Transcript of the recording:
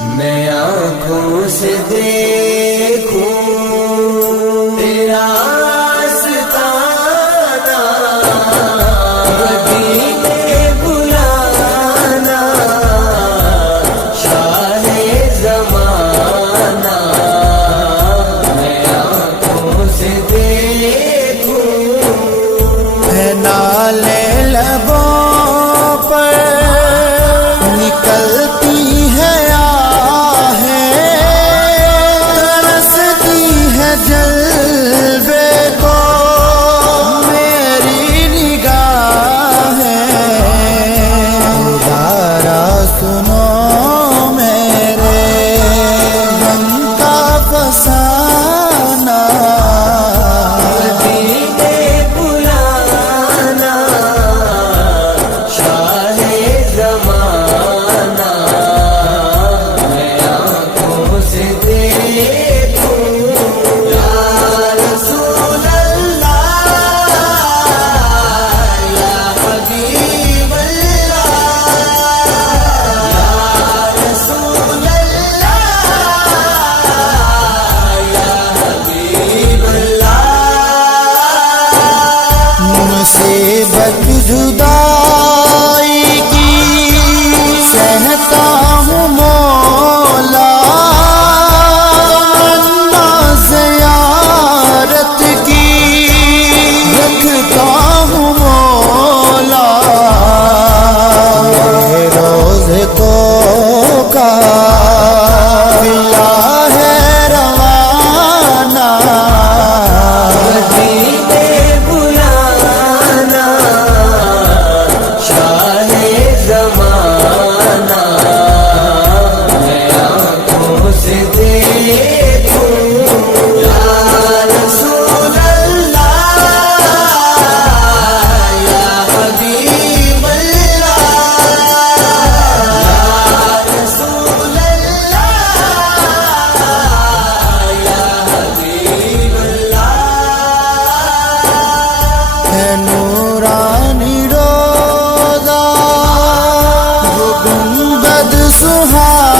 میں آنکھوں سے دیکھوں تیرا آستانہ، مدینے بلانا شاہ زمانہ، میں آنکھوں سے دیکھوں ہے نالے لبوں پر نکلتی ہے جلوے کو میری نگاہ ہے، دوبارہ سنو میرے غم کا فسانہ، مدینے بلانا شاہ زمانہ، میں آنکھوں سے دیکھوں مصیبت جدائی کی سہتا ہوں مولا، تمنا زیارت کی رکھتا ہوں مولا، میرے روزے کو قافلہ ہے روانہ، مدینے بلانا شاہ زمانہ، میں آنکھوں سے دیکھوں یا رسول اللہ، یا حبیب اللہ، یا رسول اللہ، یا حبیب اللہ۔ ہے نورانی روزہ وہ گنبد سہانا،